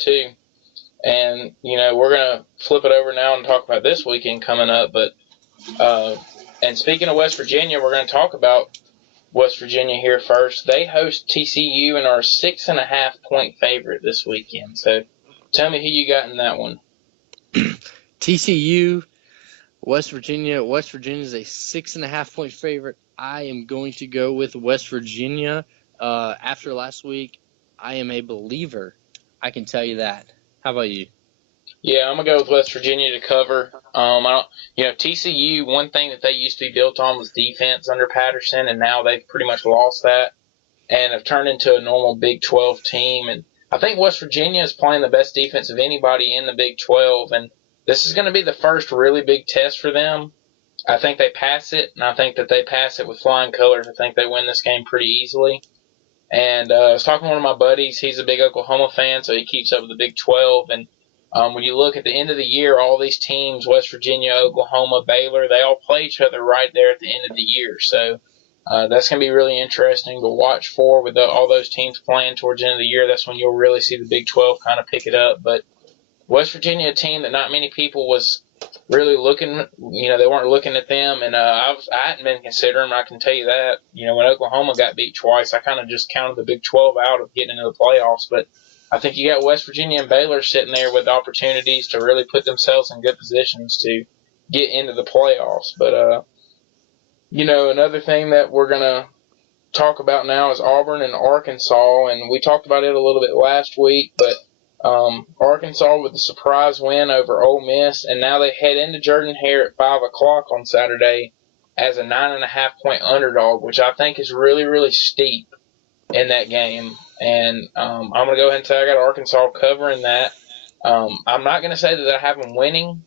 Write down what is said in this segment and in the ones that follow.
too. And, we're going to flip it over now and talk about this weekend coming up. But and speaking of West Virginia, we're going to talk about West Virginia here first. They host TCU and are 6.5-point favorite this weekend. So tell me who you got in that one. TCU, West Virginia. West Virginia is a 6.5-point favorite. I am going to go with West Virginia. After last week, I am a believer. I can tell you that. How about you? Yeah, I'm going to go with West Virginia to cover. TCU, one thing that they used to be built on was defense under Patterson, and now they've pretty much lost that and have turned into a normal Big 12 team. And I think West Virginia is playing the best defense of anybody in the Big 12, and this is going to be the first really big test for them. I think they pass it, and I think that they pass it with flying colors. I think they win this game pretty easily. And I was talking to one of my buddies. He's a big Oklahoma fan, so he keeps up with the Big 12. And when you look at the end of the year, all these teams, West Virginia, Oklahoma, Baylor, they all play each other right there at the end of the year. So that's going to be really interesting to watch for with all those teams playing towards the end of the year. That's when you'll really see the Big 12 kind of pick it up. But West Virginia, a team that not many people was really looking, they weren't looking at them, and I hadn't been considering them, I can tell you that. When Oklahoma got beat twice, I kind of just counted the Big 12 out of getting into the playoffs, but I think you got West Virginia and Baylor sitting there with opportunities to really put themselves in good positions to get into the playoffs. But, another thing that we're going to talk about now is Auburn and Arkansas, and we talked about it a little bit last week, but Arkansas with a surprise win over Ole Miss, and now they head into Jordan-Hare at 5 o'clock on Saturday as a 9.5-point underdog, which I think is really, really steep in that game. And I'm going to go ahead and say I got Arkansas covering that. I'm not going to say that I have them winning,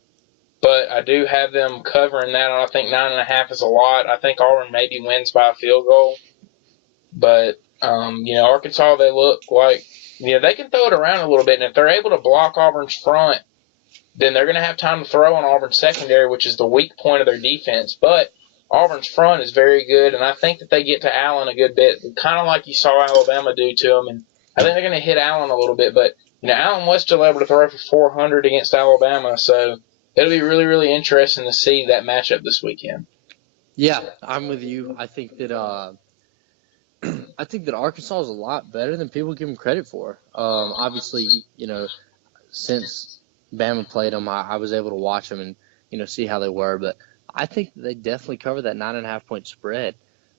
but I do have them covering that, and I think 9.5 is a lot. I think Auburn maybe wins by a field goal. But, Arkansas, they look like they can throw it around a little bit, and if they're able to block Auburn's front, then they're going to have time to throw on Auburn's secondary, which is the weak point of their defense. But Auburn's front is very good, and I think that they get to Allen a good bit, kind of like you saw Alabama do to them. And I think they're going to hit Allen a little bit, but Allen was still able to throw for 400 against Alabama, so it'll be really, really interesting to see that matchup this weekend. Yeah, I'm with you. I think that Arkansas is a lot better than people give them credit for. Obviously, since Bama played them, I was able to watch them and, see how they were. But I think they definitely cover that 9.5-point spread.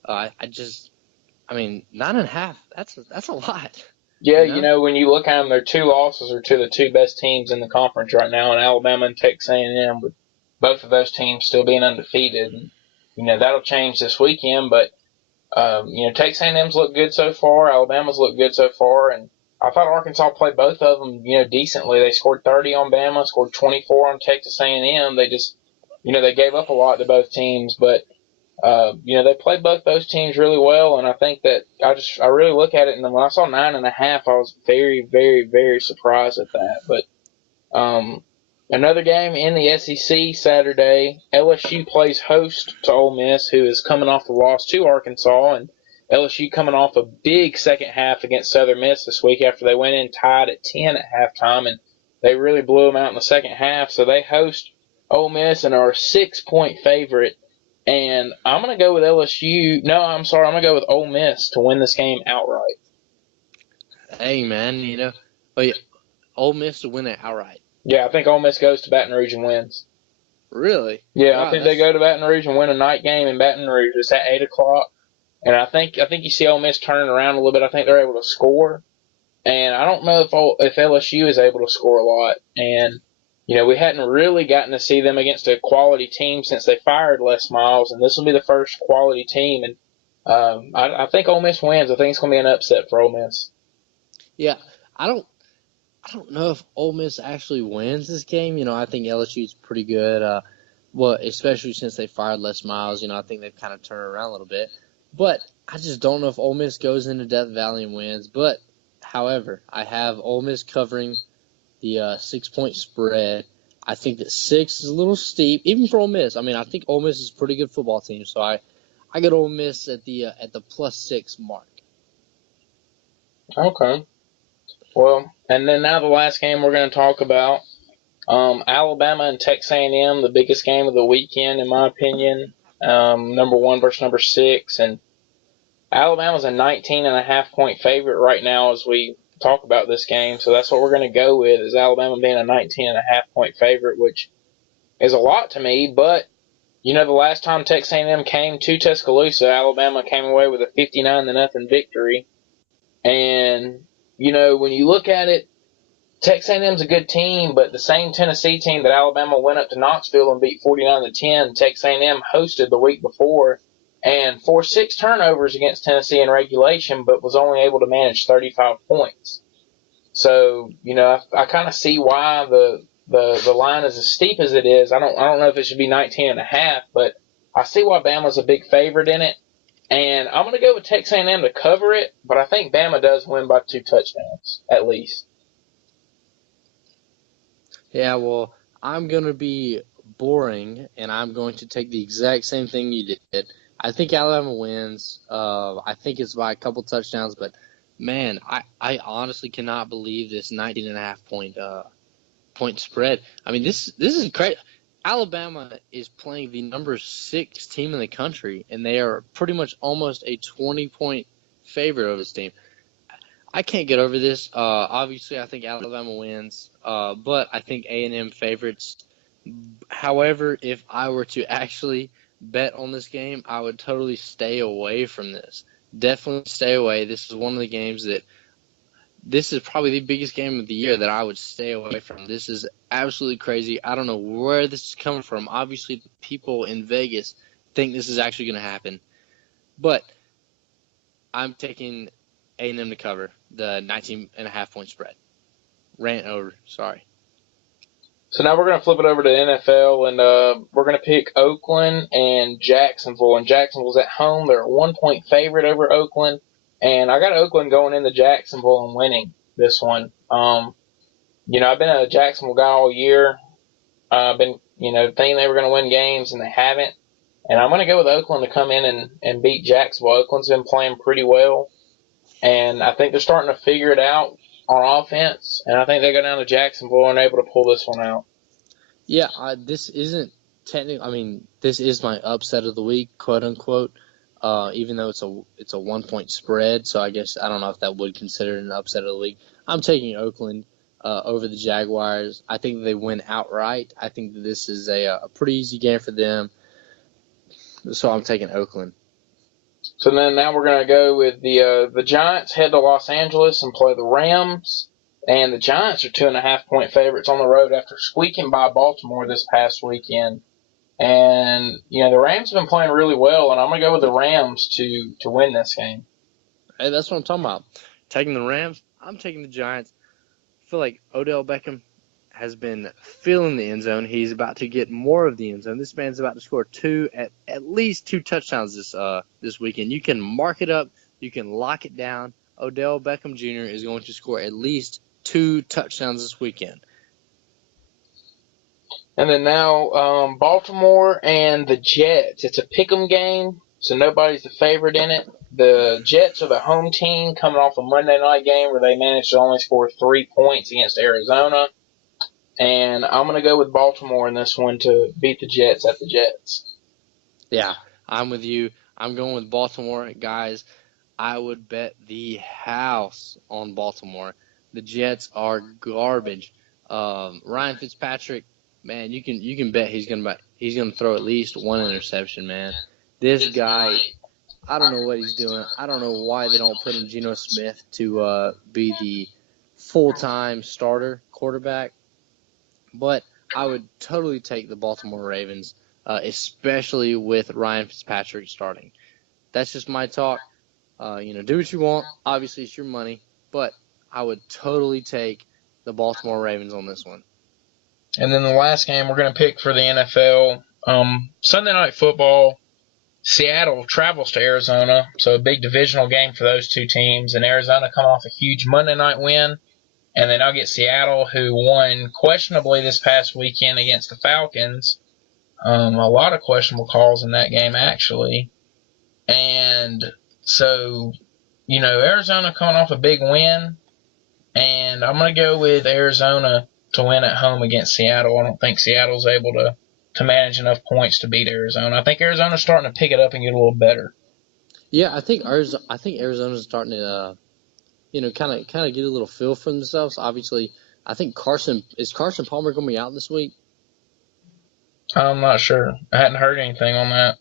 9.5, that's a lot. Yeah, when you look at them, their two losses are to the two best teams in the conference right now, in Alabama and Texas A&M, with both of those teams still being undefeated. And, that'll change this weekend, but Texas A&M's looked good so far. Alabama's looked good so far, and I thought Arkansas played both of them, decently. They scored 30 on Bama, scored 24 on Texas A&M. They just, they gave up a lot to both teams, but they played both those teams really well, and I think that I really look at it, and when I saw 9.5, I was very, very, very surprised at that. But another game in the SEC Saturday, LSU plays host to Ole Miss, who is coming off the loss to Arkansas, and LSU coming off a big second half against Southern Miss this week after they went in tied at 10 at halftime, and they really blew them out in the second half. So they host Ole Miss and are a 6-point favorite. And I'm going to go with LSU. No, I'm sorry. I'm going to go with Ole Miss to win this game outright. Hey, man, Ole Miss to win it outright. Yeah, I think Ole Miss goes to Baton Rouge and wins. Really? Yeah, wow, I think they go to Baton Rouge and win a night game in Baton Rouge. It's at 8 o'clock. And I think you see Ole Miss turning around a little bit. I think they're able to score. And I don't know if LSU is able to score a lot. And we hadn't really gotten to see them against a quality team since they fired Les Miles, and this will be the first quality team. And I think Ole Miss wins. I think it's going to be an upset for Ole Miss. Yeah, I don't know if Ole Miss actually wins this game. I think LSU is pretty good. Especially since they fired Les Miles. I think they've kind of turned around a little bit. But I just don't know if Ole Miss goes into Death Valley and wins. But, however, I have Ole Miss covering the 6-point spread. I think that 6 is a little steep, even for Ole Miss. I think Ole Miss is a pretty good football team, so I got Ole Miss at the +6 mark. Okay. Well, and then now the last game we're going to talk about, Alabama and Texas A&M, the biggest game of the weekend, in my opinion. Number 1 versus number 6. And Alabama's a 19.5-point favorite right now as we talk about this game. So that's what we're going to go with, is Alabama being a 19.5-point favorite, which is a lot to me. But, the last time Texas A&M came to Tuscaloosa, Alabama came away with a 59-0 victory. And, when you look at it, Texas A&M's a good team, but the same Tennessee team that Alabama went up to Knoxville and beat 49-10, Texas A&M hosted the week before and forced 6 turnovers against Tennessee in regulation, but was only able to manage 35 points. So, I kind of see why the line is as steep as it is. I don't know if it should be 19.5, but I see why Bama's a big favorite in it. And I'm going to go with Texas A&M to cover it, but I think Bama does win by 2 touchdowns, at least. Yeah, well, I'm going to be boring, and I'm going to take the exact same thing you did. I think Alabama wins. I think it's by a couple touchdowns, but, man, I honestly cannot believe this 19.5-point spread. I mean, this is crazy. Alabama is playing the number 6 team in the country, and they are pretty much almost a 20-point favorite of this team. I can't get over this. Obviously, I think Alabama wins, but I think A&M favorites. However, if I were to actually bet on this game, I would totally stay away from this. Definitely stay away. This is one of the games that this is probably the biggest game of the year that I would stay away from. This is absolutely crazy. I don't know where this is coming from. Obviously, the people in Vegas think this is actually going to happen. But I'm taking A&M to cover the 19.5-point spread. Rant over. Sorry. So now we're going to flip it over to NFL, and we're going to pick Oakland and Jacksonville. And Jacksonville's at home. They're a 1-point favorite over Oakland. And I got Oakland going into Jacksonville and winning this one. I've been a Jacksonville guy all year. I've been, thinking they were going to win games, and they haven't. And I'm going to go with Oakland to come in and beat Jacksonville. Oakland's been playing pretty well. And I think they're starting to figure it out on offense. And I think they go down to Jacksonville and are able to pull this one out. Yeah, this isn't technically. I mean, this is my upset of the week, quote unquote. Even though it's a 1-point spread, so I guess I don't know if that would consider it an upset of the week. I'm taking Oakland over the Jaguars. I think they win outright. I think that this is a pretty easy game for them. So I'm taking Oakland. So then now we're going to go with the Giants head to Los Angeles and play the Rams. And the Giants are 2.5-point favorites on the road after squeaking by Baltimore this past weekend. And, the Rams have been playing really well, and I'm going to go with the Rams to win this game. Hey, that's what I'm talking about. Taking the Rams, I'm taking the Giants. I feel like Odell Beckham has been filling the end zone. He's about to get more of the end zone. This man's about to score at least 2 touchdowns this weekend. You can mark it up. You can lock it down. Odell Beckham Jr. is going to score at least 2 touchdowns this weekend. And then now Baltimore and the Jets. It's a pick'em game, so nobody's the favorite in it. The Jets are the home team coming off a Monday night game where they managed to only score 3 points against Arizona. And I'm going to go with Baltimore in this one to beat the Jets at the Jets. Yeah, I'm with you. I'm going with Baltimore. Guys, I would bet the house on Baltimore. The Jets are garbage. Ryan Fitzpatrick, man, you can bet he's gonna throw at least 1 interception, man. This guy, I don't know what he's doing. I don't know why they don't put in Geno Smith to be the full-time starter quarterback. But I would totally take the Baltimore Ravens, especially with Ryan Fitzpatrick starting. That's just my talk. Do what you want. Obviously, it's your money, but I would totally take the Baltimore Ravens on this one. And then the last game we're going to pick for the NFL, Sunday Night Football, Seattle travels to Arizona, so a big divisional game for those two teams. And Arizona come off a huge Monday night win, and then I'll get Seattle, who won questionably this past weekend against the Falcons. A lot of questionable calls in that game, actually. And so, Arizona coming off a big win. And I'm going to go with Arizona to win at home against Seattle. I don't think Seattle's able to manage enough points to beat Arizona. I think Arizona's starting to pick it up and get a little better. Yeah, I think Arizona's starting to, kind of get a little feel for themselves. Obviously, I think Carson Palmer going to be out this week? I'm not sure. I hadn't heard anything on that.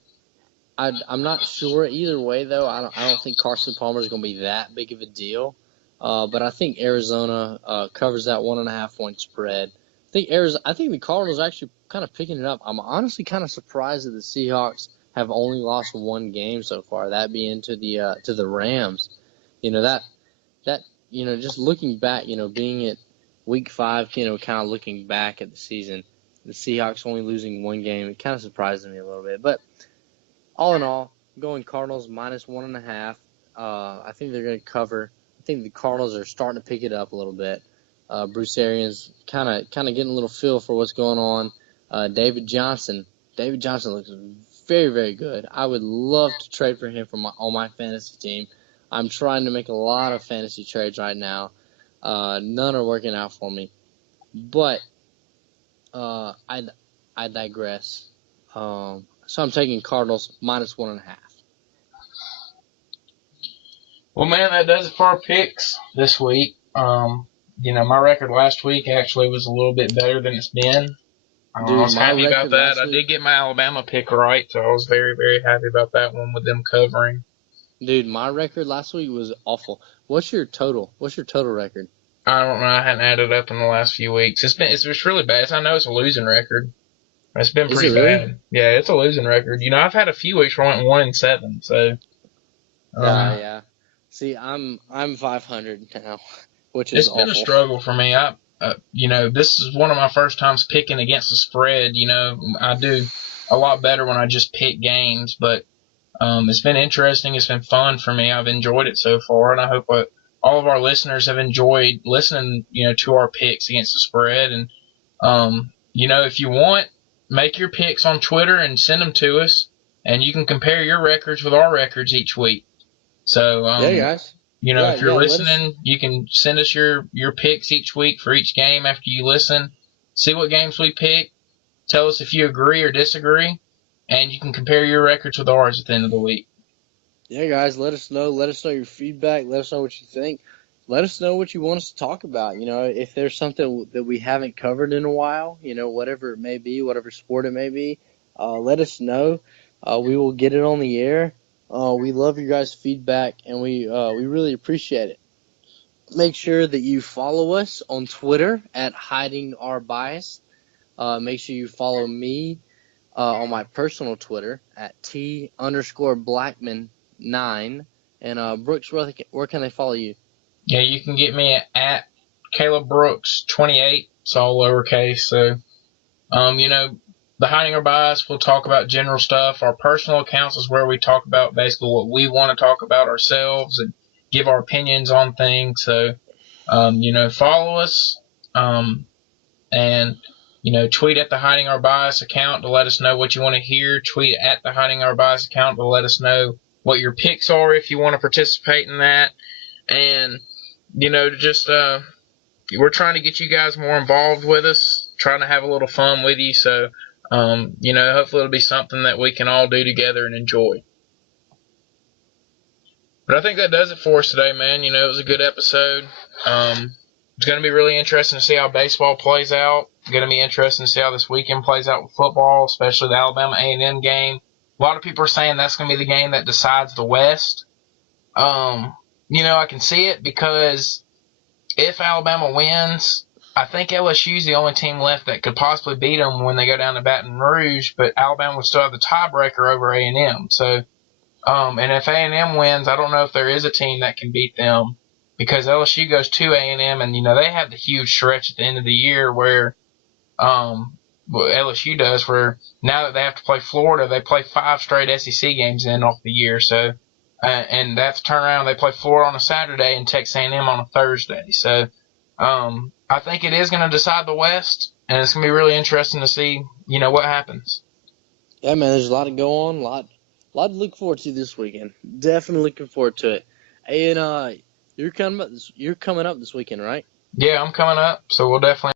I'm not sure either way though. I don't think Carson Palmer is going to be that big of a deal. But I think Arizona covers that 1.5 point spread. I think the Cardinals are actually kind of picking it up. I'm honestly kind of surprised that the Seahawks have only lost one game so far. That being to the Rams. Just looking back, being at week 5, kind of looking back at the season, the Seahawks only losing one game, it kind of surprised me a little bit. But all in all, going Cardinals -1.5. I think they're going to cover. I think the Cardinals are starting to pick it up a little bit. Bruce Arians kind of getting a little feel for what's going on. David Johnson looks very, very good. I would love to trade for him on my fantasy team. I'm trying to make a lot of fantasy trades right now. None are working out for me. But I digress. So I'm taking Cardinals -1.5. Well, man, that does it for our picks this week. My record last week actually was a little bit better than it's been. I was happy about that. I did get my Alabama pick right, so I was very, very happy about that one with them covering. Dude, my record last week was awful. What's your total? What's your total record? I don't know. I hadn't added up in the last few weeks. It's really bad. I know it's a losing record. It's been pretty bad. Yeah, it's a losing record. I've had a few weeks where I went 1-7. So. Yeah. See, I'm 500 now, which is awful. It's been a struggle for me. This is one of my first times picking against the spread. I do a lot better when I just pick games, but it's been interesting. It's been fun for me. I've enjoyed it so far, and I hope all of our listeners have enjoyed listening, to our picks against the spread. And, if you want, make your picks on Twitter and send them to us, and you can compare your records with our records each week. So, yeah, guys. If you're listening, you can send us your picks each week for each game after you listen. See what games we pick. Tell us if you agree or disagree, and you can compare your records with ours at the end of the week. Yeah, guys, let us know. Let us know your feedback. Let us know what you think. Let us know what you want us to talk about. If there's something that we haven't covered in a while, whatever it may be, whatever sport it may be, let us know. We will get it on the air. We love your guys' feedback, and we really appreciate it. Make sure that you follow us on Twitter at Hiding Our Bias. Make sure you follow me on my personal Twitter at T_Blackmon9. And Brooks, where can they follow you? Yeah, you can get me at Caleb Brooks 28. It's all lowercase. So, the Hiding Our Bias, we'll talk about general stuff. Our personal accounts is where we talk about basically what we want to talk about ourselves and give our opinions on things. So, follow us, and, tweet at the Hiding Our Bias account to let us know what you want to hear. Tweet at the Hiding Our Bias account to let us know what your picks are if you want to participate in that. And, we're trying to get you guys more involved with us, trying to have a little fun with you. So, hopefully it'll be something that we can all do together and enjoy. But I think that does it for us today, man. It was a good episode. It's going to be really interesting to see how baseball plays out. It's going to be interesting to see how this weekend plays out with football, especially the Alabama A&M game. A lot of people are saying that's going to be the game that decides the West. I can see it because if Alabama wins, I think LSU is the only team left that could possibly beat them when they go down to Baton Rouge, but Alabama would still have the tiebreaker over A&M. So, and if A&M wins, I don't know if there is a team that can beat them because LSU goes to A&M, and they have the huge stretch at the end of the year where LSU does, where now that they have to play Florida, they play 5 straight SEC games in off the year. So, and they have to turn around. They play Florida on a Saturday and Texas A&M on a Thursday. So, I think it is going to decide the West, and it's going to be really interesting to see, what happens. Yeah, man, there's a lot to go on, a lot to look forward to this weekend. Definitely looking forward to it. And You're coming up this weekend, right? Yeah, I'm coming up, so we'll definitely